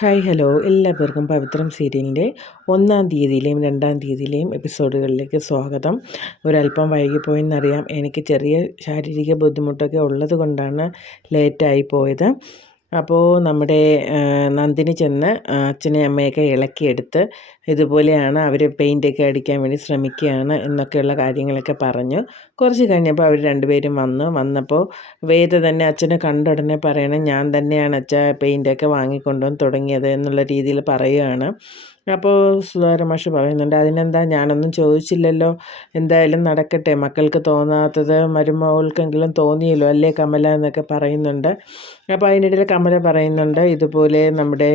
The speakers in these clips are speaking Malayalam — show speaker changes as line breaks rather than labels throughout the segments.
Hi hello. എല്ലാവർക്കും പവിത്രം സീരിയലിന്റെ ഒന്നാം തീയതിയിലെയും രണ്ടാം തീയതിയിലെയും എപ്പിസോഡുകളിലേക്ക് സ്വാഗതം. ഒരല്പം വൈകിപ്പോയെന്നറിയാം. എനിക്ക് ചെറിയ ശാരീരിക ബുദ്ധിമുട്ടൊക്കെ ഉള്ളത് കൊണ്ടാണ് ലേറ്റായി പോയത്. അപ്പോൾ നമ്മുടെ നന്ദിനി ചെന്ന് അച്ഛനെയും അമ്മയൊക്കെ ഇളക്കിയെടുത്ത് ഇതുപോലെയാണ് അവർ പെയിന്റൊക്കെ അടിക്കാൻ വേണ്ടി ശ്രമിക്കുകയാണ് എന്നൊക്കെയുള്ള കാര്യങ്ങളൊക്കെ പറഞ്ഞു. കുറച്ച് കഴിഞ്ഞപ്പോൾ അവർ രണ്ടുപേരും വന്നു. വന്നപ്പോൾ വേദ തന്നെ അച്ഛനെ കണ്ട ഉടനെ പറയണം ഞാൻ തന്നെയാണ് അച്ഛ പെയിന്റൊക്കെ വാങ്ങിക്കൊണ്ടുവന്ന് തുടങ്ങിയത് എന്നുള്ള രീതിയിൽ പറയുകയാണ്. അപ്പോൾ സുധാകര മാഷ് പറയുന്നുണ്ട് അതിനെന്താ ഞാനൊന്നും ചോദിച്ചില്ലല്ലോ. എന്തായാലും നടക്കട്ടെ. മക്കൾക്ക് തോന്നാത്തത് മരുമകൾക്കെങ്കിലും തോന്നിയല്ലോ അല്ലേ കമല എന്നൊക്കെ പറയുന്നുണ്ട്. അപ്പോൾ അതിനിടയിൽ കമല പറയുന്നുണ്ട് ഇതുപോലെ നമ്മുടെ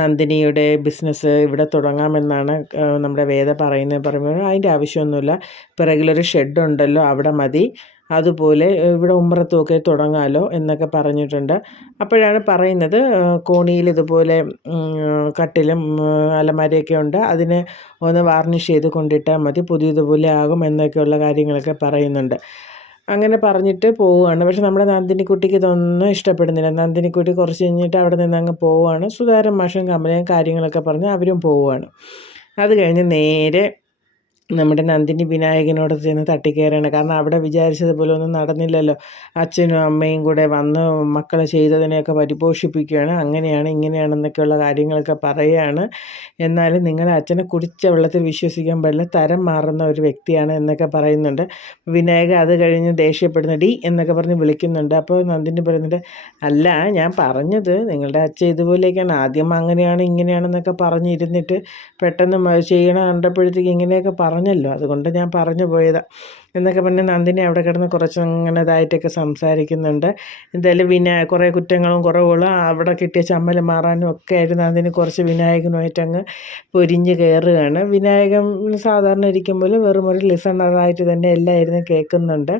നന്ദിനിയുടെ ബിസിനസ് ഇവിടെ തുടങ്ങാമെന്നാണ് നമ്മുടെ വേദ പറയുന്നത്. പറയുമ്പോൾ അതിന്റെ ആവശ്യമൊന്നുമില്ല. പിറകിലൊരു ഷെഡുണ്ടല്ലോ അവിടെ മതി. അതുപോലെ ഇവിടെ ഉമ്മറത്തുമൊക്കെ തുടങ്ങാമല്ലോ എന്നൊക്കെ പറഞ്ഞിട്ടുണ്ട്. അപ്പോഴാണ് പറയുന്നത് കോണിയിൽ ഇതുപോലെ കട്ടിലും അലമാരയൊക്കെ ഉണ്ട്. അതിനെ ഒന്ന് വാർണിഷ് ചെയ്ത് കൊണ്ടിട്ടാൽ മതി പുതിയതുപോലെ ആകും എന്നൊക്കെയുള്ള കാര്യങ്ങളൊക്കെ പറയുന്നുണ്ട്. അങ്ങനെ പറഞ്ഞിട്ട് പോവുകയാണ്. പക്ഷെ നമ്മുടെ നന്ദിനിക്കുട്ടിക്ക് ഇതൊന്നും ഇഷ്ടപ്പെടുന്നില്ല. നന്ദിനിക്കുട്ടി കുറച്ച് കഴിഞ്ഞിട്ട് അവിടെ നിന്ന് അങ്ങ് പോവുകയാണ്. സുധാരൻ മാഷും കമലയും കാര്യങ്ങളൊക്കെ പറഞ്ഞ് അവരും പോവുകയാണ്. അത് കഴിഞ്ഞ് നേരെ നമ്മുടെ നന്ദിനി വിനായകനോട് ചെന്ന് തട്ടിക്കയറാണ്. കാരണം അവിടെ വിചാരിച്ചതുപോലെ ഒന്നും നടന്നില്ലല്ലോ. അച്ഛനും അമ്മയും കൂടെ വന്ന് മക്കളെ ചെയ്തതിനെയൊക്കെ പരിപോഷിപ്പിക്കുകയാണ്. അങ്ങനെയാണ് ഇങ്ങനെയാണെന്നൊക്കെയുള്ള കാര്യങ്ങളൊക്കെ പറയുകയാണ് എന്നാലും നിങ്ങളെ അച്ഛനെ കുടിച്ച വെള്ളത്തിൽ വിശ്വസിക്കാൻ പറ്റില്ല തരം മാറുന്ന ഒരു വ്യക്തിയാണ് എന്നൊക്കെ പറയുന്നുണ്ട്. വിനായക അത് കഴിഞ്ഞ് ദേഷ്യപ്പെടുന്ന. ഡി എന്നൊക്കെ പറഞ്ഞ് വിളിക്കുന്നുണ്ട്. അപ്പോൾ നന്ദിനി പറയുന്നുണ്ട് അല്ല ഞാൻ പറഞ്ഞത് നിങ്ങളുടെ അച്ഛൻ ഇതുപോലെയൊക്കെയാണ്. ആദ്യം അങ്ങനെയാണ് ഇങ്ങനെയാണെന്നൊക്കെ പറഞ്ഞിരുന്നിട്ട് പെട്ടെന്ന് ചെയ്യണം കണ്ടപ്പോഴത്തേക്ക് ഇങ്ങനെയൊക്കെ പറഞ്ഞു പറഞ്ഞല്ലോ. അതുകൊണ്ട് ഞാൻ പറഞ്ഞു പോയതാണ് എന്നൊക്കെ പറഞ്ഞ് നന്ദിനി അവിടെ കിടന്ന് കുറച്ച് അങ്ങനെ ഇതായിട്ടൊക്കെ സംസാരിക്കുന്നുണ്ട്. എന്തായാലും വിനായ കുറേ കുറ്റങ്ങളും കുറവുകളും അവിടെ കിട്ടിയ ചമ്മൽ മാറാനും ഒക്കെ ആയിട്ട് നന്ദിനി കുറച്ച് വിനായകനുമായിട്ട് അങ്ങ് പൊരിഞ്ഞ് കയറുകയാണ്. വിനായകൻ സാധാരണ ഇരിക്കുമ്പോൾ വെറും ഒരു ലിസണറായിട്ട് തന്നെ എല്ലായിരുന്നു കേൾക്കുന്നുണ്ട്.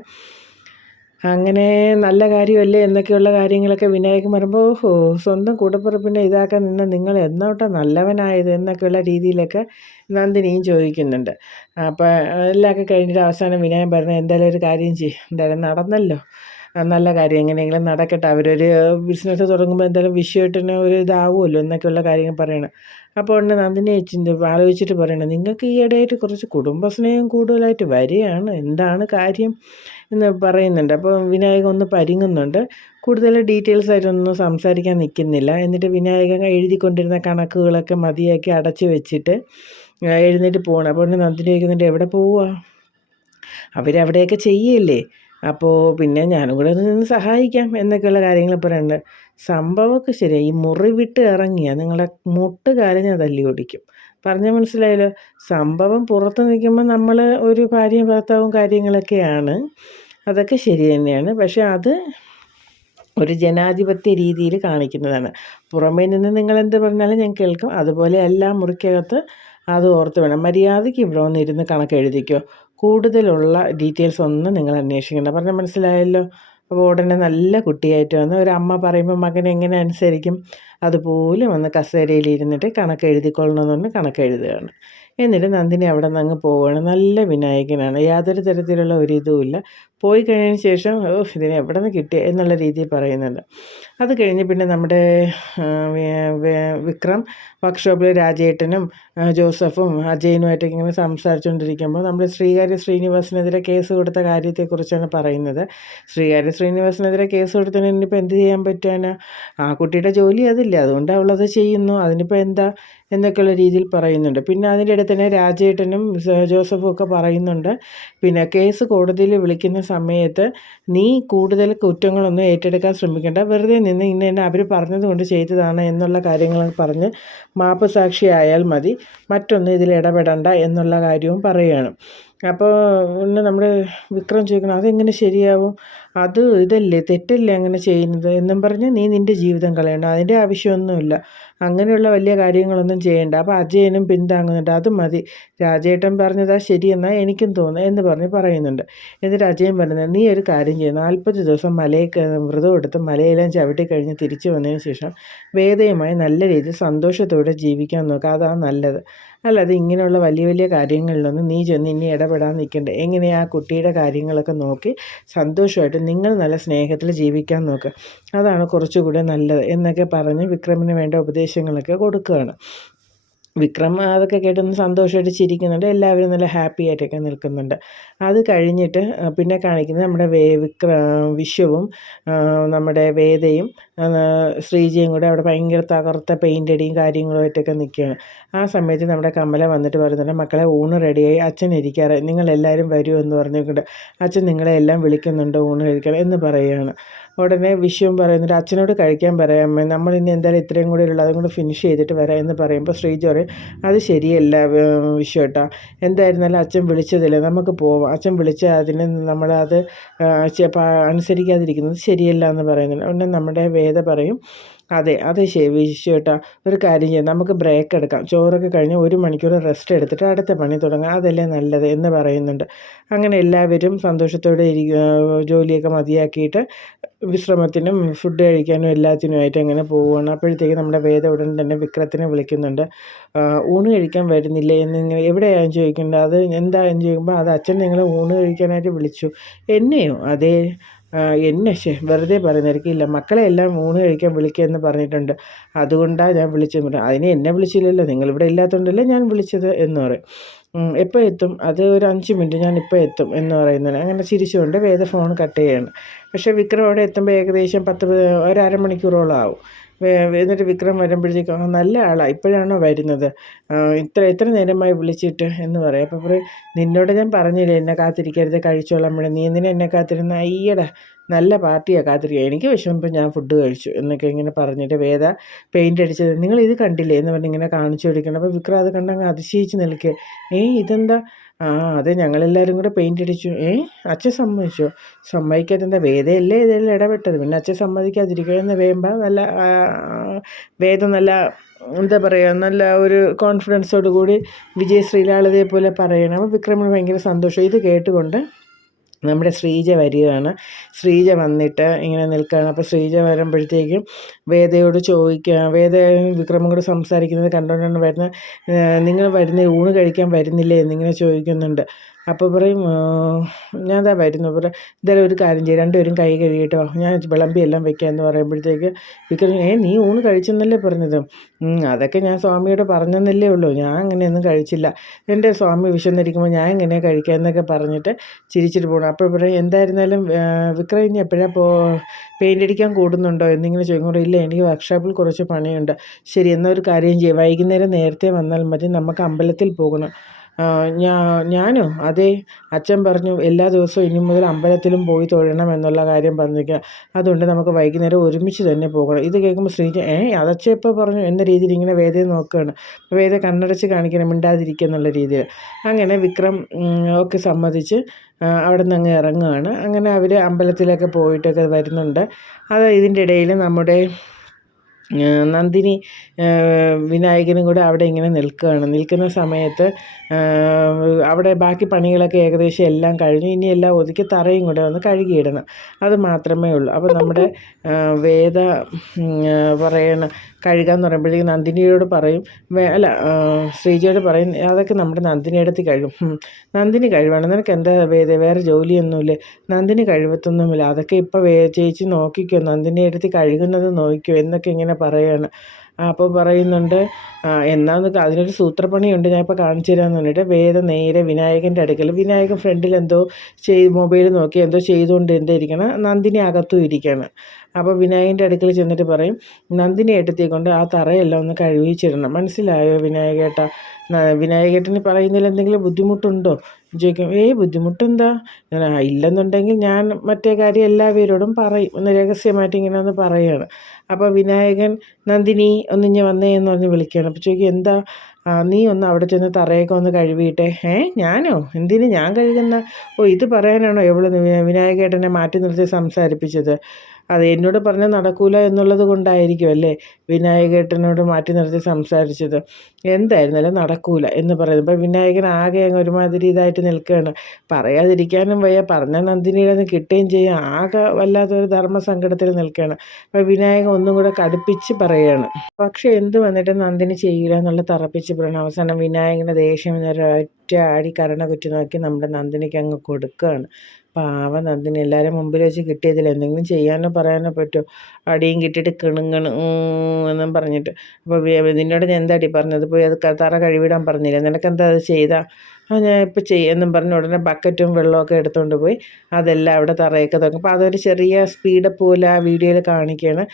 അങ്ങനെ നല്ല കാര്യമല്ലേ? എന്നൊക്കെയുള്ള കാര്യങ്ങളൊക്കെ വിനായകൻ പറയുമ്പോൾ ഓഹോ സ്വന്തം കൂടപ്പിറപ്പിനെ ഇതാക്കാൻ നിന്ന് നിങ്ങൾ എന്നോട്ടാ നല്ലവനായത് എന്നൊക്കെയുള്ള രീതിയിലൊക്കെ നന്ദിനിയും ചോദിക്കുന്നുണ്ട്. അപ്പോൾ എല്ലാമൊക്കെ കഴിഞ്ഞിട്ട് അവസാനം വിനായകൻ പറഞ്ഞു എന്തായാലും ഒരു കാര്യം ചെയ്യും. എന്തായാലും നടന്നല്ലോ. നല്ല കാര്യം. എങ്ങനെയെങ്കിലും നടക്കട്ടെ. അവരൊരു ബിസിനസ് തുടങ്ങുമ്പോൾ എന്തായാലും വിഷയമായിട്ടിന് ഒരു ഇതാവുമല്ലോ എന്നൊക്കെയുള്ള കാര്യങ്ങൾ പറയണം. അപ്പോൾ ഉടനെ നന്ദിനി ചേച്ചിന്റെ ആലോചിച്ചിട്ട് പറയണം നിങ്ങൾക്ക് ഈ ഇടയായിട്ട് കുറച്ച് കുടുംബസ്നേഹം കൂടുതലായിട്ട് വരികയാണ്. എന്താണ് കാര്യം? എന്ന് പറയുന്നുണ്ട്. അപ്പോൾ വിനായകൻ ഒന്ന് പരിങ്ങുന്നുണ്ട്. കൂടുതൽ ഡീറ്റെയിൽസ് ആയിട്ടൊന്നും സംസാരിക്കാൻ നിൽക്കുന്നില്ല. എന്നിട്ട് വിനായകൻ എഴുതിക്കൊണ്ടിരുന്ന കണക്കുകളൊക്കെ മതിയാക്കി അടച്ചു വെച്ചിട്ട് എഴുന്നേറ്റ് പോകണം അപ്പോൾ നന്ദിനി ചോദിക്കുന്നുണ്ട് എവിടെ പോവുക അവരവിടെയൊക്കെ ചെയ്യല്ലേ? അപ്പോൾ പിന്നെ ഞാനും കൂടെ നിന്ന് സഹായിക്കാം എന്നൊക്കെയുള്ള കാര്യങ്ങൾ പറയുന്നുണ്ട്. സംഭവമൊക്കെ ശരിയാണ് ഈ മുറി വിട്ട് ഇറങ്ങിയാൽ നിങ്ങളുടെ മുട്ട് കാലം തല്ലി ഓടിക്കും. പറഞ്ഞാൽ മനസ്സിലായല്ലോ. സംഭവം പുറത്ത് നിൽക്കുമ്പോൾ നമ്മൾ ഒരു ഭാര്യയും ഭർത്താവും കാര്യങ്ങളൊക്കെയാണ്. അതൊക്കെ ശരി തന്നെയാണ്. പക്ഷേ അത് ഒരു ജനാധിപത്യ രീതിയിൽ കാണിക്കുന്നതാണ്. പുറമേ നിന്ന് നിങ്ങൾ എന്ത് പറഞ്ഞാലും ഞാൻ കേൾക്കും. അതുപോലെ എല്ലാം മുറിക്കകത്ത് അത് ഓർത്ത് വേണം. മര്യാദയ്ക്ക് ഇവിടെ വന്നിരുന്ന് കണക്ക് എഴുതിക്കോ കൂടുതലുള്ള ഡീറ്റെയിൽസ് ഒന്നും നിങ്ങൾ അന്വേഷിക്കേണ്ട. പറഞ്ഞാൽ മനസ്സിലായല്ലോ? അപ്പോൾ ഉടനെ നല്ല കുട്ടിയായിട്ട് വന്ന് ഒരു അമ്മ പറയുമ്പോൾ മകൻ എങ്ങനെ അനുസരിക്കും? അതുപോലെ വന്ന് കസേരയിൽ ഇരുന്നിട്ട് കണക്ക് എഴുതിക്കൊള്ളണമെന്ന് കണക്ക് എഴുതുകയാണ്. എന്നിട്ട് നന്ദിനി അവിടെ നിന്ന് അങ്ങ് പോവുകയാണ്. നല്ല വിനായകനാണ്. യാതൊരു തരത്തിലുള്ള ഒരു ഇതുമില്ല. പോയി കഴിഞ്ഞതിന് ശേഷം ഓ ഇതിനെ എവിടെ നിന്ന് കിട്ടിയ എന്നുള്ള രീതിയിൽ പറയുന്നുണ്ട്. അത് കഴിഞ്ഞ് പിന്നെ നമ്മുടെ വിക്രം വർക്ക്ഷോപ്പിൽ രാജേട്ടനും ജോസഫും അജയനുമായിട്ട് ഇങ്ങനെ സംസാരിച്ചുകൊണ്ടിരിക്കുമ്പോൾ നമ്മുടെ ശ്രീകാര്യ ശ്രീനിവാസിനെതിരെ കേസ് കൊടുത്ത കാര്യത്തെക്കുറിച്ചാണ് പറയുന്നത്. ശ്രീകാര്യ ശ്രീനിവാസിനെതിരെ കേസ് കൊടുത്തതിന് ഇനിയിപ്പോൾ എന്ത് ചെയ്യാൻ പറ്റാനാ ആ കുട്ടിയുടെ ജോലി അതില്ല. അതുകൊണ്ട് അവളത് ചെയ്യുന്നു. അതിനിപ്പോൾ എന്താ? എന്നൊക്കെയുള്ള രീതിയിൽ പറയുന്നുണ്ട്. പിന്നെ അതിന്റെ ഇടയിൽ തന്നെ രാജേട്ടനും ജോസഫും ഒക്കെ പറയുന്നുണ്ട്. പിന്നെ കേസ് കോടതിയിൽ വിളിക്കുന്ന സമയത്ത് നീ കൂടുതൽ കുറ്റങ്ങളൊന്നും ഏറ്റെടുക്കാൻ ശ്രമിക്കേണ്ട. വെറുതെ നിന്ന് ഇന്ന തന്നെ അവർ പറഞ്ഞതുകൊണ്ട് ചെയ്തതാണ് എന്നുള്ള കാര്യങ്ങൾ പറഞ്ഞ് മാപ്പ് സാക്ഷിയായാൽ മതി. മറ്റൊന്നും ഇതിൽ ഇടപെടണ്ട എന്നുള്ള കാര്യവും പറയുകയാണ്. അപ്പോൾ പിന്നെ നമ്മുടെ വിക്രം ചോദിക്കണം അതെങ്ങനെ ശരിയാവും? അത് ഇതല്ലേ? തെറ്റല്ലേ അങ്ങനെ ചെയ്യുന്നത്? എന്നും പറഞ്ഞ് നീ നിന്റെ ജീവിതം കളയണം അതിന്റെ ആവശ്യമൊന്നുമില്ല. അങ്ങനെയുള്ള വലിയ കാര്യങ്ങളൊന്നും ചെയ്യേണ്ട. അപ്പോൾ അജയനും പിന്താങ്ങുന്നുണ്ട്. അത് മതി. രാജേട്ടൻ പറഞ്ഞതാ ശരിയെന്നാൽ എനിക്കും തോന്നുന്നു എന്ന് പറഞ്ഞ് പറയുന്നുണ്ട്. എന്നിട്ട് അജയൻ പറയുന്നത് നീ ഒരു കാര്യം ചെയ്യും. നാൽപ്പത് ദിവസം മലയൊക്കെ വ്രതം എടുത്ത് മലയെല്ലാം ചവിട്ടി കഴിഞ്ഞ് തിരിച്ചു വന്നതിന് ശേഷം വേദയുമായി നല്ല രീതിയിൽ സന്തോഷത്തോടെ ജീവിക്കാൻ നോക്കുക അതാണ് നല്ലത്. അല്ലാതെ ഇങ്ങനെയുള്ള വലിയ വലിയ കാര്യങ്ങളിലൊന്നും നീ ചെന്ന് ഇനി ഇടപെടാൻ നിൽക്കണ്ട എങ്ങനെയാ ആ കുട്ടിയുടെ കാര്യങ്ങളൊക്കെ നോക്കി സന്തോഷമായിട്ട് നിങ്ങൾ നല്ല സ്നേഹത്തിൽ ജീവിക്കാൻ നോക്കുക അതാണ് കുറച്ചുകൂടെ നല്ലത് എന്നൊക്കെ പറഞ്ഞ് വിക്രമിന് വേണ്ട ഉപദേശങ്ങളൊക്കെ കൊടുക്കുകയാണ്. വിക്രം അതൊക്കെ കേട്ടൊന്ന് സന്തോഷമായിട്ട് ചിരിക്കുന്നുണ്ട്. എല്ലാവരും നല്ല ഹാപ്പി ആയിട്ടൊക്കെ നിൽക്കുന്നുണ്ട്. അത് കഴിഞ്ഞിട്ട് പിന്നെ കാണിക്കുന്നത് നമ്മുടെ വേ വിക്ര വിശ്വവും നമ്മുടെ വേദയും ശ്രീജയും കൂടെ അവിടെ ഭയങ്കര തകർത്ത പെയിന്റ് അടിയും കാര്യങ്ങളുമായിട്ടൊക്കെ നിൽക്കുകയാണ്. ആ സമയത്ത് നമ്മുടെ കമല വന്നിട്ട് പറയുന്നുണ്ട് മക്കളെ ഊണ് റെഡിയായി അച്ഛൻ ഇരിക്കാറ്. നിങ്ങളെല്ലാവരും വരൂ എന്ന് പറഞ്ഞിട്ടുണ്ട് അച്ഛൻ നിങ്ങളെ എല്ലാം വിളിക്കുന്നുണ്ട് ഊണ് കഴിക്കണം എന്ന് പറയുകയാണ്. ഉടനെ വിഷയം പറയുന്നുണ്ട് അച്ഛനോട് കഴിക്കാൻ പറയാം നമ്മൾ ഇനി എന്തായാലും ഇത്രയും കൂടെ ഉള്ളൂ അതും കൂടെ ഫിനിഷ് ചെയ്തിട്ട് വരാം എന്ന് പറയുമ്പോൾ ശ്രീജ പറയും അത് ശരിയല്ല വിഷയട്ട എന്തായിരുന്നാലും അച്ഛൻ വിളിച്ചതല്ലേ നമുക്ക് പോവാം. അച്ഛൻ വിളിച്ച അതിന് നമ്മളത് അനുസരിക്കാതിരിക്കുന്നത് ശരിയല്ല എന്ന് പറയുന്നുണ്ട്. ഉടനെ നമ്മുടെ വേദ പറയും അതെ അതെ ശരി ചേട്ടാ. ഒരു കാര്യം ചെയ്യാം. നമുക്ക് ബ്രേക്ക് എടുക്കാം. ചോറൊക്കെ കഴിഞ്ഞ് ഒരു മണിക്കൂർ റെസ്റ്റ് എടുത്തിട്ട് അടുത്ത പണി തുടങ്ങാം. അതല്ലേ നല്ലത് എന്ന് പറയുന്നുണ്ട്. അങ്ങനെ എല്ലാവരും സന്തോഷത്തോടെ ഇരിക്കുക ജോലിയൊക്കെ മതിയാക്കിയിട്ട് വിശ്രമത്തിനും ഫുഡ് കഴിക്കാനും എല്ലാത്തിനുമായിട്ട് അങ്ങനെ പോവുകയാണ്. അപ്പോഴത്തേക്ക് നമ്മുടെ വേദ ഉടൻ തന്നെ വിക്രത്തിനെ വിളിക്കുന്നുണ്ട്. ഊണ് കഴിക്കാൻ വരുന്നില്ല എന്നിങ്ങനെ എവിടെയാണ് ചോദിക്കേണ്ടത് അത് എന്താ എന്ന് ചോദിക്കുമ്പോൾ അത് അച്ഛൻ നിങ്ങളെ ഊണ് കഴിക്കാനായിട്ട് വിളിച്ചു. എന്നെയോ? അതേ. എന്നെ ശേ വെറുതെ പറയുന്നതായിരിക്കില്ല മക്കളെ എല്ലാം ഊണ് കഴിക്കാൻ വിളിക്കുക എന്ന് പറഞ്ഞിട്ടുണ്ട്. അതുകൊണ്ടാണ് ഞാൻ വിളിച്ചത്. അതിന് എന്നെ വിളിച്ചില്ലല്ലോ. നിങ്ങളിവിടെ ഇല്ലാത്തതുകൊണ്ടല്ലേ ഞാൻ വിളിച്ചത് എന്ന് പറയും. എപ്പോൾ എത്തും? അത് ഒരു അഞ്ച് മിനിറ്റ് ഞാൻ ഇപ്പോൾ എത്തും എന്ന് പറയുന്നത്. അങ്ങനെ ചിരിച്ചുകൊണ്ട് വേദ ഫോൺ കട്ട് ചെയ്യാണ്. പക്ഷേ വിക്രം അവിടെ എത്തുമ്പോൾ ഏകദേശം പത്ത് ഒരു അരമണിക്കൂറോളം ആവും. എന്നിട്ട് വിക്രം വരുമ്പോഴത്തേക്കും നല്ല ആളാണ് ഇപ്പോഴാണോ വരുന്നത്? ഇത്ര എത്ര നേരമായി വിളിച്ചിട്ട്? എന്ന് പറയും. അപ്പോൾ പറയും നിന്നോട് ഞാൻ പറഞ്ഞില്ലേ എന്നെ കാത്തിരിക്കരുത് കഴിച്ചോളാം വേണം നീ എന്തിനാ എന്നെ കാത്തിരുന്ന? അയ്യടാ നല്ല പാർട്ടിയാണ് കാത്തിരിക്കുക എനിക്ക് വിഷമിപ്പോൾ ഞാൻ ഫുഡ് കഴിച്ചു എന്നൊക്കെ ഇങ്ങനെ പറഞ്ഞിട്ട് വേദ പെയിന്റ് അടിച്ചത്. നിങ്ങൾ ഇത് കണ്ടില്ലേ? എന്ന് പറഞ്ഞ് ഇങ്ങനെ കാണിച്ചു കൊടുക്കണം. അപ്പോൾ വിക്രം അത് കണ്ടങ്ങ് അതിശയിച്ച് നിൽക്കുക ഏ ഇതെന്താ? ആ അതെ ഞങ്ങളെല്ലാവരും കൂടെ പെയിന്റ് അടിച്ചു. ഏ അച്ഛൻ സമ്മതിച്ചോ? സമ്മതിക്കാതെന്താ വേദയല്ലേ ഇതെല്ലാം ഇടപെട്ടത്. പിന്നെ അച്ഛൻ സമ്മതിക്കാതിരിക്കുക എന്ന് വേകുമ്പോൾ നല്ല വേദം നല്ല എന്താ പറയുക നല്ല ഒരു കോൺഫിഡൻസോടുകൂടി കൂടി ശ്രീലാളിതയെ പോലെ പറയണം. അപ്പോൾ വിക്രമിന് ഭയങ്കര സന്തോഷം. ഇത് കേട്ടുകൊണ്ട് നമ്മുടെ ശ്രീജ വരികയാണ്. ശ്രീജ വന്നിട്ട് ഇങ്ങനെ നിൽക്കുകയാണ്. അപ്പോൾ ശ്രീജ വരുമ്പോഴത്തേക്കും വേദയോട് ചോദിക്കുക വേദ വിക്രമങ്ങളോട് സംസാരിക്കുന്നത് കണ്ടുകൊണ്ടാണ് വരുന്നത്. നിങ്ങൾ വരുന്ന ഊണ് കഴിക്കാൻ വരുന്നില്ലേ എന്നിങ്ങനെ ചോദിക്കുന്നുണ്ട്. അപ്പോൾ പറയും ഞാൻ അതാ വരുന്നു. പറയും എന്തായാലും ഒരു കാര്യം ചെയ്യും. രണ്ടുപേരും കൈ കഴുകിയിട്ടോ ഞാൻ വിളമ്പി എല്ലാം വെക്കാം എന്ന് പറയുമ്പോഴത്തേക്ക് വിക്രം ഏ നീ ഊണ് കഴിച്ചെന്നല്ലേ പറഞ്ഞത്? അതൊക്കെ ഞാൻ സ്വാമിയോട് പറഞ്ഞെന്നല്ലേ ഉള്ളൂ. ഞാൻ അങ്ങനെയൊന്നും കഴിച്ചില്ല. എന്റെ സ്വാമി വിശന്നിരിക്കുമ്പോൾ ഞാൻ എങ്ങനെയാണ് കഴിക്കുക എന്നൊക്കെ പറഞ്ഞിട്ട് ചിരിച്ചിട്ട് പോകണം അപ്പോൾ പറയും എന്തായിരുന്നാലും വിക്രം ഇനി എപ്പോഴാണ് പോ പെയിന്റ് അടിക്കാൻ കൂടുന്നുണ്ടോ? എന്നിങ്ങനെ ചോദിക്കുമ്പോൾ ഇല്ല എനിക്ക് വർക്ക്ഷോപ്പിൽ കുറച്ച് പണിയുണ്ട്. ശരി എന്നൊരു കാര്യം ചെയ്യാം. വൈകുന്നേരം നേരത്തെ വന്നാൽ മതി. നമുക്ക് അമ്പലത്തിൽ പോകണം. ഞാ ഞാനോ അതെ അച്ഛൻ പറഞ്ഞു എല്ലാ ദിവസവും ഇനി മുതൽ അമ്പലത്തിലും പോയി തൊഴണം എന്നുള്ള കാര്യം പറഞ്ഞിരിക്കുക. അതുകൊണ്ട് നമുക്ക് വൈകുന്നേരം ഒരുമിച്ച് തന്നെ പോകണം. ഇത് കേൾക്കുമ്പോൾ ശ്രീജ ഏ അതച്ഛൻ ഇപ്പോൾ പറഞ്ഞു എന്ന രീതിയിൽ ഇങ്ങനെ വേദയെ നോക്കുകയാണ്. വേദ കണ്ണടച്ച് കാണിക്കണം മിണ്ടാതിരിക്കുക എന്നുള്ള രീതിയിൽ. അങ്ങനെ വിക്രം ഒക്കെ സമ്മതിച്ച് അവിടെ നിന്ന് അങ്ങ് ഇറങ്ങുകയാണ് അങ്ങനെ അവർ അമ്പലത്തിലൊക്കെ പോയിട്ടൊക്കെ വരുന്നുണ്ട്. അത് ഇതിന്റെ ഇടയിൽ നമ്മുടെ നന്ദിനി വിനായകനും കൂടെ അവിടെ ഇങ്ങനെ നിൽക്കുകയാണ്. നിൽക്കുന്ന സമയത്ത് അവിടെ ബാക്കി പണികളൊക്കെ ഏകദേശം എല്ലാം കഴിഞ്ഞു. ഇനി എല്ലാം ഒതുക്കി തറയും കൂടെ ഒന്ന് കഴുകിയിടണം. അത് മാത്രമേ ഉള്ളൂ. അപ്പോൾ നമ്മുടെ വേദ പറയണ കഴുകാന്ന് പറയുമ്പോഴേക്കും നന്ദിനിയോട് പറയും അല്ല ശ്രീജയോട് പറയും അതൊക്കെ നമ്മുടെ നന്ദിനി എടുത്ത് കഴുകും. നന്ദിനി കഴിവാണ്. നിനക്ക് എന്താ വേദ വേറെ ജോലിയൊന്നുമില്ലേ? നന്ദിനി കഴിവത്തൊന്നുമില്ല. അതൊക്കെ ഇപ്പോൾ വേ ചേച്ചി നോക്കിക്കോ. നന്ദിനി എടുത്ത് കഴുകുന്നത് നോക്കിക്കോ എന്നൊക്കെ ഇങ്ങനെ പറയുകയാണ് അപ്പോൾ പറയുന്നുണ്ട് എന്നാന്ന് അതിനൊരു സൂത്രപ്പണിയുണ്ട്. ഞാൻ ഇപ്പോൾ കാണിച്ചു തരാമെന്ന് പറഞ്ഞിട്ട് വേദ നേരെ വിനായകന്റെ അടുക്കൽ വിനായകൻ ഫ്രണ്ടിൽ എന്തോ ചെയ് മൊബൈൽ നോക്കി എന്തോ ചെയ്തുകൊണ്ട് എന്തോ ഇരിക്കണം. നന്ദിനി അകത്തും ഇരിക്കണം. അപ്പോൾ വിനായകന്റെ അടുക്കൽ ചെന്നിട്ട് പറയും നന്ദിനി ഏട്ടത്തിയെ കൊണ്ട് ആ തറയെല്ലാം ഒന്ന് കഴുകിച്ചിടണം. മനസ്സിലായോ വിനായകേട്ട? വിനായകേട്ടന് പറയുന്നതിൽ എന്തെങ്കിലും ബുദ്ധിമുട്ടുണ്ടോ? ചോദിക്കും ഏയ് ബുദ്ധിമുട്ടെന്താ? ഇല്ലെന്നുണ്ടെങ്കിൽ ഞാൻ മറ്റേ കാര്യം എല്ലാവരോടും പറയും ഒന്ന് രഹസ്യമായിട്ട് ഇങ്ങനെ ഒന്ന് പറയുകയാണ് അപ്പോൾ വിനായകൻ നന്ദിനി ഒന്നിഞ്ഞ് വന്നേ എന്ന് പറഞ്ഞ് വിളിക്കുകയാണ്. അപ്പോൾ ചോദിക്കും എന്താ? നീ ഒന്ന് അവിടെ ചെന്ന് തറയൊക്കെ ഒന്ന് കഴുകിയിട്ടെ. ഏ ഞാനോ? എന്തിന് ഞാൻ കഴുകുന്ന? ഓ ഇത് പറയാനാണോ എവിടെ വിനായകേട്ടനെ മാറ്റി നിർത്തി സംസാരിപ്പിച്ചത്? അത് എന്നോട് പറഞ്ഞാൽ നടക്കൂല എന്നുള്ളത് കൊണ്ടായിരിക്കും അല്ലേ? വിനായകേട്ടനോട് മാറ്റി നിർത്തി സംസാരിച്ചത്. എന്തായിരുന്നാലും നടക്കൂല എന്ന് പറയുന്നത് ഇപ്പം വിനായകൻ ആകെ അങ്ങ് ഒരുമാതിരി ഇതായിട്ട് നിൽക്കുകയാണ്. പറയാതിരിക്കാനും വയ്യ. പറഞ്ഞ നന്ദിനിയുടെ കിട്ടുകയും ചെയ്യും. ആകെ വല്ലാത്തൊരു ധർമ്മസങ്കടത്തിൽ നിൽക്കുകയാണ്. അപ്പം വിനായകൻ ഒന്നും കൂടെ കടുപ്പിച്ച് പറയുകയാണ്. പക്ഷേ എന്ത് വന്നിട്ട് നന്ദിനി ചെയ്യില്ല എന്നുള്ള തറപ്പിച്ച് പറയണം. അവസാനം വിനായകന്റെ ദേഷ്യം എന്നൊരു ഒറ്റ ആടി കരണ കുറ്റി നോക്കി നമ്മുടെ നന്ദിനിക്ക് അങ്ങ് കൊടുക്കുകയാണ്. പാവ നന്ദിനി എല്ലാവരും മുമ്പിൽ വെച്ച് കിട്ടിയതിൽ എന്തെങ്കിലും ചെയ്യാനോ പറയാനോ പറ്റുമോ അടിയും കിട്ടിയിട്ട് കിണുങ്ങണ് എന്നും പറഞ്ഞിട്ട്. അപ്പോൾ നിന്നോട് ഞാൻ എന്താടി പറഞ്ഞത്? പോയി അത് തറ കഴിവിടാൻ പറഞ്ഞില്ല? നിനക്കെന്താ അത് ചെയ്താൽ ഞാൻ ഇപ്പോൾ ചെയ്യുമെന്നും പറഞ്ഞ് ഉടനെ ബക്കറ്റും വെള്ളമൊക്കെ എടുത്തുകൊണ്ട് പോയി. അതെല്ലാം അവിടെ തറയൊക്കെ തുടങ്ങും അപ്പോൾ അതൊരു ചെറിയ സ്പീഡ് പോലെ ആ വീഡിയോയിൽ കാണിക്കുകയാണ്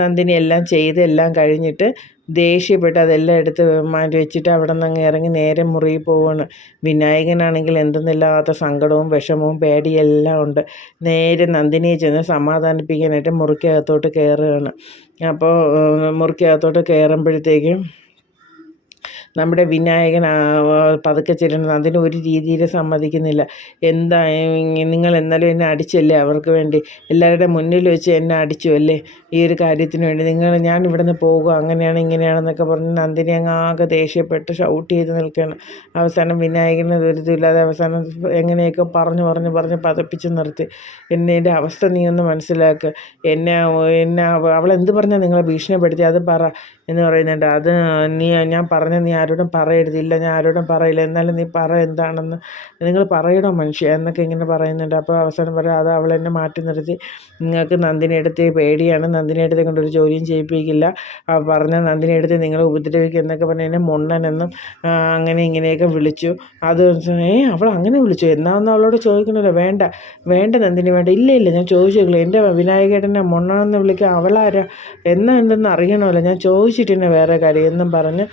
നന്ദിനി എല്ലാം ചെയ്ത് എല്ലാം കഴിഞ്ഞിട്ട് ദേഷ്യപ്പെട്ട് അതെല്ലാം എടുത്ത് മാറ്റി വെച്ചിട്ട് അവിടെ നിന്ന് അങ്ങ് ഇറങ്ങി നേരെ മുറിയിൽ പോവുകയാണ് വിനായകനാണെങ്കിൽ എന്തെന്നില്ലാത്ത സങ്കടവും വിഷമവും പേടിയെല്ലാം ഉണ്ട്. നേരെ നന്ദിനിയെ ചെന്ന് സമാധാനിപ്പിക്കാനായിട്ട് മുറിക്കകത്തോട്ട് കയറുകയാണ്. അപ്പോൾ മുറിക്കകത്തോട്ട് കയറുമ്പോഴത്തേക്കും നമ്മുടെ വിനായകൻ പതുക്കെ ചെല്ലുന്നത് അതിന് ഒരു രീതിയിൽ സമ്മതിക്കുന്നില്ല. എന്താ നിങ്ങൾ എന്നാലും എന്നെ അടിച്ചല്ലേ അവർക്ക് വേണ്ടി? എല്ലാവരുടെ മുന്നിൽ വെച്ച് എന്നെ അടിച്ചു അല്ലേ? ഈ ഒരു കാര്യത്തിന് വേണ്ടി. നിങ്ങൾ ഞാൻ ഇവിടെ നിന്ന് പോകുക അങ്ങനെയാണ് ഇങ്ങനെയാണെന്നൊക്കെ പറഞ്ഞ് നന്ദിനി അങ്ങ് ആകെ ദേഷ്യപ്പെട്ട് ഷൗട്ട് ചെയ്ത് നിൽക്കുകയാണ്. അവസാനം വിനായകനെ ദുരിതമില്ലാതെ അവസാനം എങ്ങനെയൊക്കെ പറഞ്ഞു പറഞ്ഞു പറഞ്ഞ് പതപ്പിച്ച് നിർത്തി. എന്നെ അവസ്ഥ നീ ഒന്ന് മനസ്സിലാക്കുക എന്നെ എന്നെ അവളെന്ത് പറഞ്ഞാൽ നിങ്ങളെ ഭീഷണിപ്പെടുത്തി അത് പറ. എന്ന് പറയുന്നുണ്ട്. അത് നീ ഞാൻ പറഞ്ഞ നീ ആരോടും പറയരുത് ഇല്ല ഞാൻ ആരോടും പറയില്ല. എന്നാലും നീ പറ എന്താണെന്ന് നിങ്ങൾ പറയണോ മനുഷ്യ എന്നൊക്കെ ഇങ്ങനെ പറയുന്നുണ്ട്. അപ്പോൾ അവസാനം പറയാം അത് അവളെന്നെ മാറ്റി നിർത്തി. നിങ്ങൾക്ക് നന്ദിനി എടുത്ത് പേടിയാണ്. നന്ദിനി എടുത്ത് കൊണ്ടൊരു ജോലിയും ചെയ്യിപ്പിക്കില്ല. പറഞ്ഞ നന്ദിനി എടുത്ത് നിങ്ങൾ ഉപദ്രവിക്കുക എന്നൊക്കെ പറഞ്ഞ് എന്നെ മുണ്ണനെന്നും അങ്ങനെ ഇങ്ങനെയൊക്കെ വിളിച്ചു. അത് ഏ അവൾ അങ്ങനെ വിളിച്ചു. എന്നാന്ന് അവളോട് ചോദിക്കണമല്ലോ. വേണ്ട വേണ്ട നന്ദിനി വേണ്ട. ഇല്ല ഇല്ല ഞാൻ ചോദിച്ചു എന്റെ വിനായകേട്ടനെ മുണ്ണമെന്ന് വിളിക്കുക അവളാരാ? എന്നാ എന്തെന്ന് അറിയണമല്ലോ. ഞാൻ ചോദിച്ചിട്ട് വേറെ കാര്യം. എന്നും പറഞ്ഞ്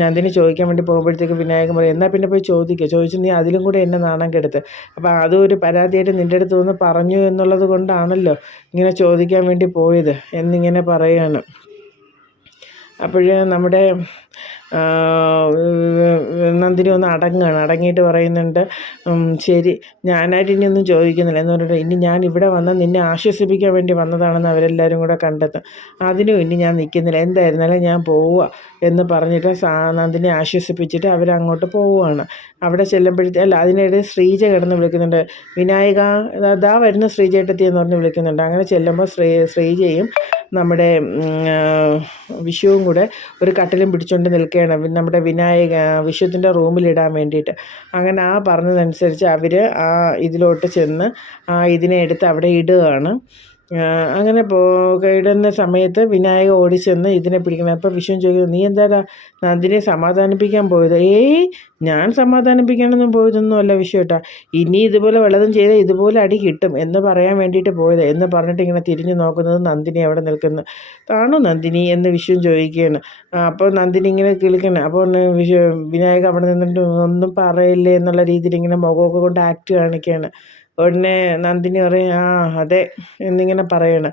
നന്ദിനി ചോദിക്കാൻ വേണ്ടി പോകുമ്പോഴത്തേക്ക് വിനായകൻ പറയും എന്നാൽ പിന്നെ പോയി ചോദിക്കുക ചോദിച്ച് നീ അതിലും കൂടെ എന്നെ നാണം കെടുത്ത്. അപ്പോൾ അതും ഒരു പരാതിയായിട്ട് നിന്റെ അടുത്ത് വന്ന് പറഞ്ഞു എന്നുള്ളത് കൊണ്ടാണല്ലോ ഇങ്ങനെ ചോദിക്കാൻ വേണ്ടി പോയത് എന്നിങ്ങനെ പറയുകയാണ് അപ്പോൾ നമ്മുടെ നന്ദിനി ഒന്ന് അടങ്ങുകയാണ് അടങ്ങിയിട്ട് പറയുന്നുണ്ട് ശരി ഞാനായിട്ട് ഇനി ഒന്നും ചോദിക്കുന്നില്ല. എന്ന് പറഞ്ഞിട്ട് ഇനി ഞാൻ ഇവിടെ വന്നാൽ നിന്നെ ആശ്വസിപ്പിക്കാൻ വേണ്ടി വന്നതാണെന്ന് അവരെല്ലാവരും കൂടെ കണ്ടെത്തും. അതിനും ഇനി ഞാൻ നിൽക്കുന്നില്ല. എന്തായിരുന്നാലും ഞാൻ പോവുക എന്ന് പറഞ്ഞിട്ട് നന്ദിനെ ആശ്വസിപ്പിച്ചിട്ട് അവരങ്ങോട്ട് പോവുകയാണ്. അവിടെ ചെല്ലുമ്പോഴത്തേ അല്ല അതിനിടെ ശ്രീജ കിടന്ന് വിളിക്കുന്നുണ്ട്. വിനായക ദാ വരുന്ന ശ്രീജേട്ടത്തി എന്ന് പറഞ്ഞ് വിളിക്കുന്നുണ്ട്. അങ്ങനെ ചെല്ലുമ്പോൾ ശ്രീ ശ്രീജയും നമ്മുടെ വിഷുവും കൂടെ ഒരു കട്ടിലും പിടിച്ചുകൊണ്ട് നിൽക്കുകയാണ് നമ്മുടെ വിനായക വിഷുവിന്റെ റൂമിലിടാൻ വേണ്ടിയിട്ട്. അങ്ങനെ ആ പറഞ്ഞതനുസരിച്ച് അവർ ആ ഇതിലോട്ട് ചെന്ന് ആ ഇതിനെ എടുത്ത് അവിടെ ഇടുകയാണ്. അങ്ങനെ പോ ഇടുന്ന സമയത്ത് വിനായക ഓടിച്ചെന്ന് ഇതിനെ പിടിക്കണം. അപ്പോൾ വിഷ്ണു ചോദിക്കുന്നു നീ എന്താടാ നന്ദിനെ സമാധാനിപ്പിക്കാൻ പോയത്? ഏയ് ഞാൻ സമാധാനിപ്പിക്കാനൊന്നും പോയതൊന്നും അല്ല വിഷയം കേട്ടോ ഇനി ഇതുപോലെ വല്ലതും ചെയ്താൽ ഇതുപോലെ അടി കിട്ടും എന്ന് പറയാൻ വേണ്ടിയിട്ട് പോയത്. എന്ന് പറഞ്ഞിട്ട് ഇങ്ങനെ തിരിഞ്ഞു നോക്കുന്നത് നന്ദിനി അവിടെ നിൽക്കുന്നു. താണു നന്ദിനി? എന്ന് വിഷു ചോദിക്കുകയാണ്. അപ്പോൾ നന്ദിനി ഇങ്ങനെ കിളിക്കണം അപ്പോൾ വിനായക അവിടെ നിന്നിട്ട് ഒന്നും പറയില്ലേ എന്നുള്ള രീതിയിൽ ഇങ്ങനെ മുഖമൊക്കെ കൊണ്ട് ആക്ട് കാണിക്കുകയാണ്. ഉടനെ നന്ദിനി പറയും ആ അതെ എന്നിങ്ങനെ പറയണം.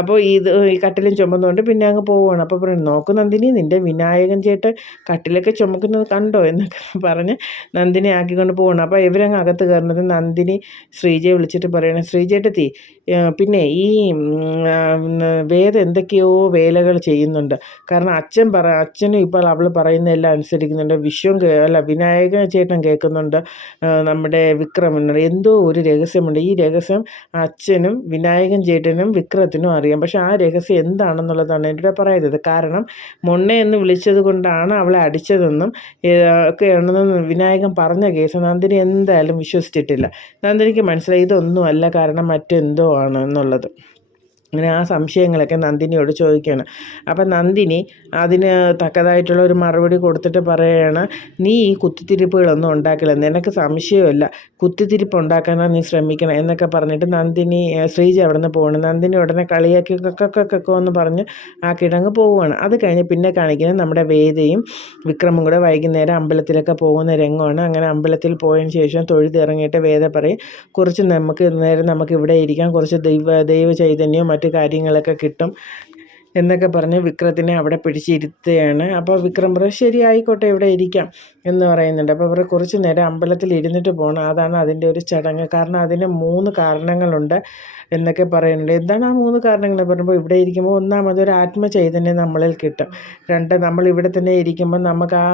അപ്പോൾ ഇത് ഈ കട്ടിലും ചുമന്നുകൊണ്ട് പിന്നെ അങ്ങ് പോവുകയാണ് അപ്പോൾ പറയും നോക്ക് നന്ദിനി നിന്റെ വിനായകൻ ചേട്ടൻ കട്ടിലൊക്കെ ചുമക്കുന്നത് കണ്ടോ? എന്നൊക്കെ പറഞ്ഞ് നന്ദിനി ആക്കിക്കൊണ്ട് പോവുകയാണ് അപ്പോൾ ഇവരങ്ങ് അകത്ത് കയറുന്നത് നന്ദിനി ശ്രീജയെ വിളിച്ചിട്ട് പറയണം ശ്രീജേട്ടത്തി പിന്നെ ഈ വേദ എന്തൊക്കെയോ വേലകൾ ചെയ്യുന്നുണ്ട്. കാരണം അച്ഛൻ പറ അച്ഛനും ഇപ്പോൾ അവൾ പറയുന്നതെല്ലാം അനുസരിക്കുന്നുണ്ട്. വിശ്വം അല്ല വിനായക ചേട്ടൻ കേൾക്കുന്നുണ്ട്. നമ്മുടെ വിക്രമനുണ്ട് എന്തോ ഒരു രഹസ്യമുണ്ട്. ഈ രഹസ്യം അച്ഛനും വിനായകൻ ചേട്ടനും വിക്രത്തിനും അറിയാം. പക്ഷെ ആ രഹസ്യം എന്താണെന്നുള്ളതാണ് എന്റെ പറയുന്നത് കാരണം മൊണ്ണ എന്ന് വിളിച്ചത് കൊണ്ടാണ് അവളെ അടിച്ചതെന്നും ഒക്കെയാണെന്ന് വിനായകൻ പറഞ്ഞ കേസ് നന്ദിനി എന്തായാലും വിശ്വസിച്ചിട്ടില്ല. നന്ദിനിക്ക് മനസ്സിലായി. ഇതൊന്നും അല്ല കാരണം മറ്റെന്തോ ആണ് എന്നുള്ളത്. അങ്ങനെ ആ സംശയങ്ങളൊക്കെ നന്ദിനിയോട് ചോദിക്കുകയാണ്. അപ്പം നന്ദിനി അതിന് തക്കതായിട്ടുള്ള ഒരു മറുപടി കൊടുത്തിട്ട് പറയുകയാണ് നീ ഈ കുത്തിത്തിരിപ്പുകളൊന്നും ഉണ്ടാക്കില്ല? നിനക്ക് സംശയമല്ല. കുത്തിത്തിരിപ്പ് ഉണ്ടാക്കാനാണ് നീ ശ്രമിക്കണം എന്നൊക്കെ പറഞ്ഞിട്ട് നന്ദിനി ശ്രീജ അവിടെ നിന്ന് പോകണം നന്ദിനി ഉടനെ കളിയാക്കി എന്ന് പറഞ്ഞ് ആ കിടങ്ങ് പോവുകയാണ്. അത് കഴിഞ്ഞ് പിന്നെ കാണിക്കുന്നത് നമ്മുടെ വേദയും വിക്രമും കൂടെ വൈകുന്നേരം അമ്പലത്തിലൊക്കെ പോകുന്ന രംഗമാണ്. അങ്ങനെ അമ്പലത്തിൽ പോയതിന് ശേഷം തൊഴുതിറങ്ങിയിട്ട് വേദ പറയും കുറച്ച് നമുക്ക് നേരം നമുക്ക് ഇവിടെ ഇരിക്കാം. കുറച്ച് ദൈവ ദൈവ ചൈതന്യവും മറ്റു കാര്യങ്ങളൊക്കെ കിട്ടും. എന്നൊക്കെ പറഞ്ഞ് വിക്രത്തിനെ അവിടെ പിടിച്ചിരുത്തുകയാണ്. അപ്പോൾ വിക്രം പറയും ശരി ആയിക്കോട്ടെ ഇവിടെ ഇരിക്കാം എന്ന് പറയുന്നുണ്ട്. അപ്പോൾ അവർ കുറച്ച് നേരം അമ്പലത്തിൽ ഇരുന്നിട്ട് പോകണം അതാണ് അതിന്റെ ഒരു ചടങ്ങ്. കാരണം അതിന് മൂന്ന് കാരണങ്ങളുണ്ട് എന്നൊക്കെ പറയുന്നുണ്ട്. എന്താണ് ആ മൂന്ന് കാരണങ്ങൾ പറയുമ്പോൾ ഇവിടെ ഇരിക്കുമ്പോൾ ഒന്നാമത് ഒരു ആത്മചൈതന്യം നമ്മളിൽ കിട്ടും. രണ്ട് നമ്മൾ ഇവിടെ തന്നെ ഇരിക്കുമ്പോൾ നമുക്ക് ആ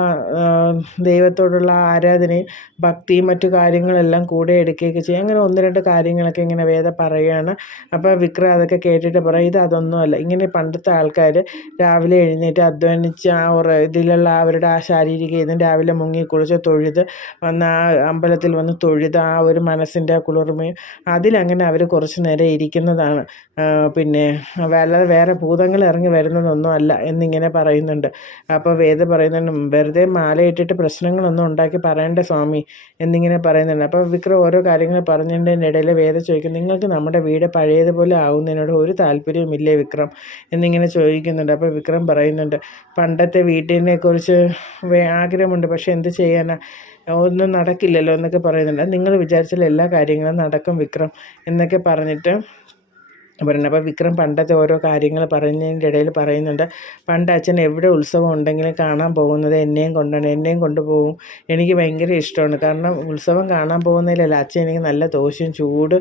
ദൈവത്തോടുള്ള ആരാധനയും ഭക്തിയും മറ്റു കാര്യങ്ങളെല്ലാം കൂടെ എടുക്കുകയൊക്കെ ചെയ്യും. അങ്ങനെ ഒന്ന് രണ്ട് കാര്യങ്ങളൊക്കെ ഇങ്ങനെ വേദ പറയുകയാണ്. അപ്പോൾ വിക്രം അതൊക്കെ കേട്ടിട്ട് പറയും ഇത് അതൊന്നുമല്ല. ഇങ്ങനെ പണ്ടത്തെ ആൾക്കാർ രാവിലെ എഴുന്നേറ്റ് അധ്വാനിച്ച് ആ ഇതിലുള്ള അവരുടെ ആ ശാരീരിക ഇതും രാവിലെ മുങ്ങി കുളിച്ച് തൊഴുത് വന്ന് ആ അമ്പലത്തിൽ വന്ന് തൊഴുത് ആ ഒരു മനസ്സിന്റെ കുളിർമയും അതിലങ്ങനെ അവർ കുറച്ച് നേരം ഇരിക്കുന്നതാണ്. പിന്നെ വല്ല വേറെ ഭൂതങ്ങൾ ഇറങ്ങി വരുന്നതൊന്നും അല്ല എന്നിങ്ങനെ പറയുന്നുണ്ട്. അപ്പോൾ വേദ പറയുന്നുണ്ട് വെറുതെ മാലയിട്ടിട്ട് പ്രശ്നങ്ങളൊന്നും ഉണ്ടാക്കി പറയേണ്ട സ്വാമി എന്നിങ്ങനെ പറയുന്നുണ്ട്. അപ്പോൾ വിക്രം ഓരോ കാര്യങ്ങൾ പറഞ്ഞതിന്റെ ഇടയിൽ വേദ ചോദിക്കും നിങ്ങൾക്ക് നമ്മുടെ വീട് പഴയതുപോലെ ആവുന്നതിനോട് ഒരു താല്പര്യവുമില്ലേ വിക്രം? എന്നിങ്ങനെ ചോദിക്കുന്നുണ്ട്. അപ്പോൾ വിക്രം പറയുന്നുണ്ട് പണ്ടത്തെ വീട്ടിനെ കുറിച്ച് ആഗ്രഹമുണ്ട് പക്ഷേ എന്ത് ചെയ്യാനാ? ഒന്നും നടക്കില്ലല്ലോ എന്നൊക്കെ പറയുന്നുണ്ട്. നിങ്ങൾ വിചാരിച്ചാൽ എല്ലാ കാര്യങ്ങളും നടക്കും വിക്രം എന്നൊക്കെ പറഞ്ഞിട്ട് പറയുന്നത് അപ്പോൾ വിക്രം പണ്ടത്തെ ഓരോ കാര്യങ്ങൾ പറയുന്നതിന്റെ ഇടയിൽ പറയുന്നുണ്ട് പണ്ട് അച്ഛൻ എവിടെ ഉത്സവം ഉണ്ടെങ്കിലും കാണാൻ പോകുന്നത് എന്നെയും കൊണ്ടാണ് എന്നെയും കൊണ്ടുപോകും എനിക്ക് ഭയങ്കര ഇഷ്ടമാണ്. കാരണം ഉത്സവം കാണാൻ പോകുന്നതിലല്ല അച്ഛൻ എനിക്ക് നല്ല ദോശയും ചൂട്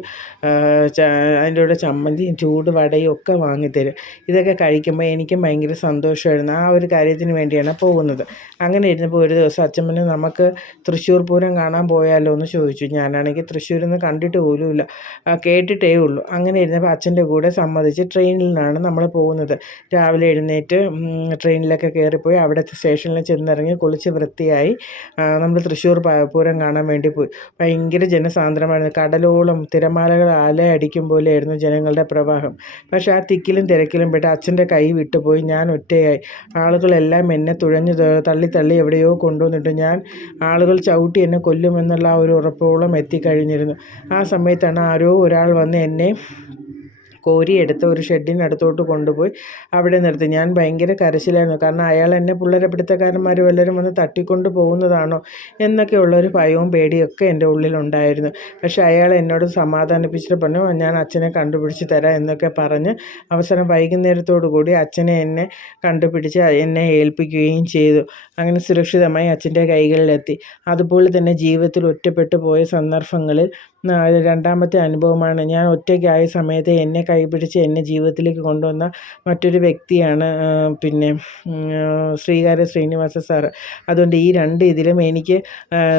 അതിന്റെ കൂടെ ചമ്മന്തിയും ചൂട് വടയും ഒക്കെ വാങ്ങിത്തരും ഇതൊക്കെ കഴിക്കുമ്പോൾ എനിക്കും ഭയങ്കര സന്തോഷമായിരുന്നു. ആ ഒരു കാര്യത്തിന് വേണ്ടിയാണ് പോകുന്നത്. അങ്ങനെ ഇരുന്നപ്പോൾ ഒരു ദിവസം അച്ഛൻ പിന്നെ നമുക്ക് തൃശ്ശൂർ പൂരം കാണാൻ പോയാലോ? എന്ന് ചോദിച്ചു. ഞാനാണെങ്കിൽ തൃശ്ശൂരിൽ നിന്ന് കണ്ടിട്ട് പോലുമില്ല. കേട്ടിട്ടേ ഉള്ളൂ. അങ്ങനെ ഇരുന്നപ്പോൾ അച്ഛന്റെ കൂടെ സമ്മതിച്ച് ട്രെയിനിലാണ് നമ്മൾ പോകുന്നത്. രാവിലെ എഴുന്നേറ്റ് ട്രെയിനിലൊക്കെ കയറിപ്പോയി അവിടെ സ്റ്റേഷനിൽ ചെന്നിറങ്ങി കുളിച്ച് വൃത്തിയായി നമ്മൾ തൃശ്ശൂർ പൂരം കാണാൻ വേണ്ടി പോയി. ഭയങ്കര ജനസാന്ദ്രമായിരുന്നു കടലോളം തിരമാലകൾ അലയടിക്കും പോലെയായിരുന്നു ജനങ്ങളുടെ പ്രവാഹം. പക്ഷേ ആ തിക്കിലും തിരക്കിലും പെട്ട് അച്ഛന്റെ കൈ വിട്ടുപോയി. ഞാൻ ഒറ്റയായി. ആളുകളെല്ലാം എന്നെ തുഴഞ്ഞു തള്ളി തള്ളി എവിടെയോ കൊണ്ടുവന്നിട്ട് ഞാൻ ആളുകൾ ചവിട്ടി എന്നെ കൊല്ലുമെന്നുള്ള ആ ഒരു ഉറപ്പോളം എത്തിക്കഴിഞ്ഞിരുന്നു. ആ സമയത്താണ് ആരോ ഒരാൾ വന്ന് എന്നെ കോരിയെടുത്ത് ഒരു ഷെഡിനടുത്തോട്ട് കൊണ്ടുപോയി അവിടെ നിർത്തി. ഞാൻ ഭയങ്കര കരച്ചിലായിരുന്നു. കാരണം അയാൾ എന്നെ പിള്ളേരെ പിടുത്തക്കാരന്മാർ വല്ലവരും വന്ന് തട്ടിക്കൊണ്ട് പോകുന്നതാണോ എന്നൊക്കെയുള്ളൊരു ഭയവും പേടിയൊക്കെ എന്റെ ഉള്ളിലുണ്ടായിരുന്നു. പക്ഷേ അയാൾ എന്നോട് സമാധാനിപ്പിച്ചിട്ട് പറഞ്ഞു ഞാൻ അച്ഛനെ കണ്ടുപിടിച്ച് തരാം എന്നൊക്കെ പറഞ്ഞ് അവസരം വൈകുന്നേരത്തോടു കൂടി അച്ഛനെ എന്നെ കണ്ടുപിടിച്ച് എന്നെ ഏൽപ്പിക്കുകയും ചെയ്തു. അങ്ങനെ സുരക്ഷിതമായി അച്ഛന്റെ കൈകളിലെത്തി. അതുപോലെ തന്നെ ജീവിതത്തിൽ ഒറ്റപ്പെട്ടു പോയ സന്ദർഭങ്ങളിൽ രണ്ടാമത്തെ അനുഭവമാണ്. ഞാൻ ഒറ്റയ്ക്കായ സമയത്ത് എന്നെ കൈപിടിച്ച് എന്നെ ജീവിതത്തിലേക്ക് കൊണ്ടുവന്ന മറ്റൊരു വ്യക്തിയാണ് പിന്നെ ശ്രീകാര്യ ശ്രീനിവാസ സാറ്. അതുകൊണ്ട് ഈ രണ്ട് ഇതിലും എനിക്ക്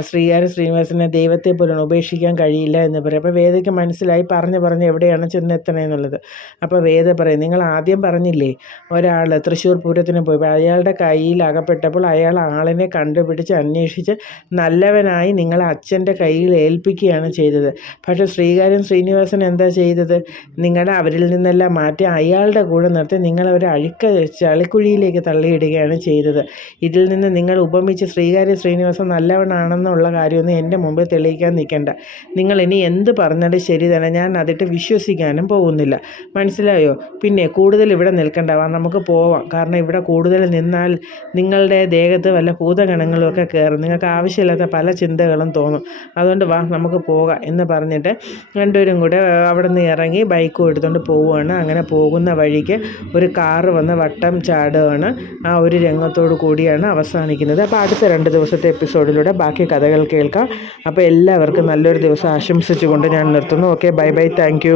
ശ്രീകാര്യ ശ്രീനിവാസനെ ദൈവത്തെ പോലും ഉപേക്ഷിക്കാൻ കഴിയില്ല എന്ന് പറയും. അപ്പോൾ വേദയ്ക്ക് മനസ്സിലായി പറഞ്ഞ് പറഞ്ഞ് എവിടെയാണ് ചെന്നെത്തണേ എന്നുള്ളത് അപ്പോൾ വേദ പറയും നിങ്ങൾ ആദ്യം പറഞ്ഞില്ലേ ഒരാൾ തൃശ്ശൂർ പൂരത്തിന് പോയി അയാളുടെ കയ്യിൽ അകപ്പെട്ടപ്പോൾ അയാൾ ആളിനെ കണ്ടുപിടിച്ച് അന്വേഷിച്ച് നല്ലവനായി നിങ്ങളെ അച്ഛന്റെ കയ്യിൽ ഏൽപ്പിക്കുകയാണ് ചെയ്തത്. പക്ഷേ ശ്രീകാര്യം ശ്രീനിവാസൻ എന്താ ചെയ്തത്? നിങ്ങളുടെ അവരിൽ നിന്നെല്ലാം മാറ്റി അയാളുടെ കൂടെ നിർത്തി നിങ്ങളവരെ അഴുക്ക ചളിക്കുഴിയിലേക്ക് തള്ളിയിടുകയാണ് ചെയ്തത്. ഇതിൽ നിന്ന് നിങ്ങൾ ഉപമിച്ച് ശ്രീകാര്യ ശ്രീനിവാസൻ നല്ലവനാണെന്നുള്ള കാര്യമൊന്നും എന്റെ മുമ്പിൽ തെളിയിക്കാൻ നിൽക്കേണ്ട. നിങ്ങൾ ഇനി എന്ത് പറഞ്ഞാലും ശരി തന്നെ ഞാൻ അതിട്ട് വിശ്വസിക്കാനും പോകുന്നില്ല. മനസ്സിലായോ? പിന്നെ കൂടുതൽ ഇവിടെ നിൽക്കണ്ട. നമുക്ക് പോവാം. കാരണം ഇവിടെ കൂടുതൽ നിന്നാൽ നിങ്ങളുടെ ദേഹത്ത് വല്ല ഭൂതഗണങ്ങളും ഒക്കെ കയറും. നിങ്ങൾക്ക് ആവശ്യമില്ലാത്ത പല ചിന്തകളും തോന്നും. അതുകൊണ്ട് വാ നമുക്ക് പോകാം. എന്ന് പറഞ്ഞിട്ട് രണ്ടുപേരും കൂടെ അവിടെ നിന്ന് ഇറങ്ങി ബൈക്കും എടുത്തുകൊണ്ട് പോവുകയാണ് അങ്ങനെ പോകുന്ന വഴിക്ക് ഒരു കാറ് വന്ന് വട്ടം ചാടുകയാണ് ആ ഒരു രംഗത്തോടു കൂടിയാണ് അവസാനിക്കുന്നത്. അപ്പോൾ അടുത്ത രണ്ട് ദിവസത്തെ എപ്പിസോഡിലൂടെ ബാക്കി കഥകൾ കേൾക്കാം. അപ്പോൾ എല്ലാവർക്കും നല്ലൊരു ദിവസം ആശംസിച്ചുകൊണ്ട് ഞാൻ നിർത്തുന്നു. Okay bye bye thank